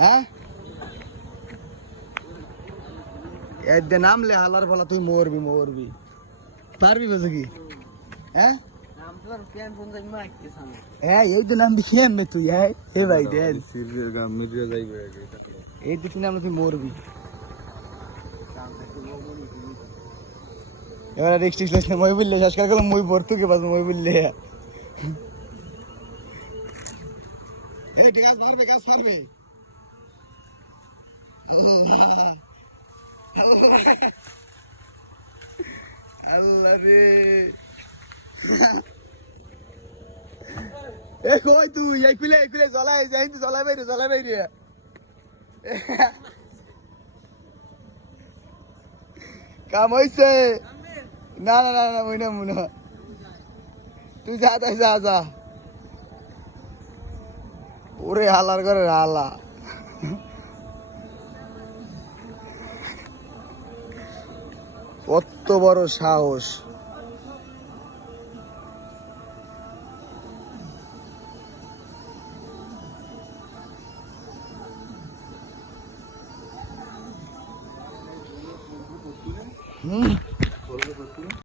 হ্যাঁ? এতে নামলে হালার ফলা, তুই মরবি মরবি। পারবি বসে কি? হ্যাঁ? হ্যাঁ হ্যাঁ? এ তো তুই মই মই গাছ আল্লাহ এ কই তুই? এই কুলে এই কুলে জ্বলাই যাই তো জ্বলাই বাইরে কাম হইছে? না না না না, মইনা মুনা তুই যা, তাই যা যা। ওরে হালার করে হালা। কত বড় সাহস। হুম।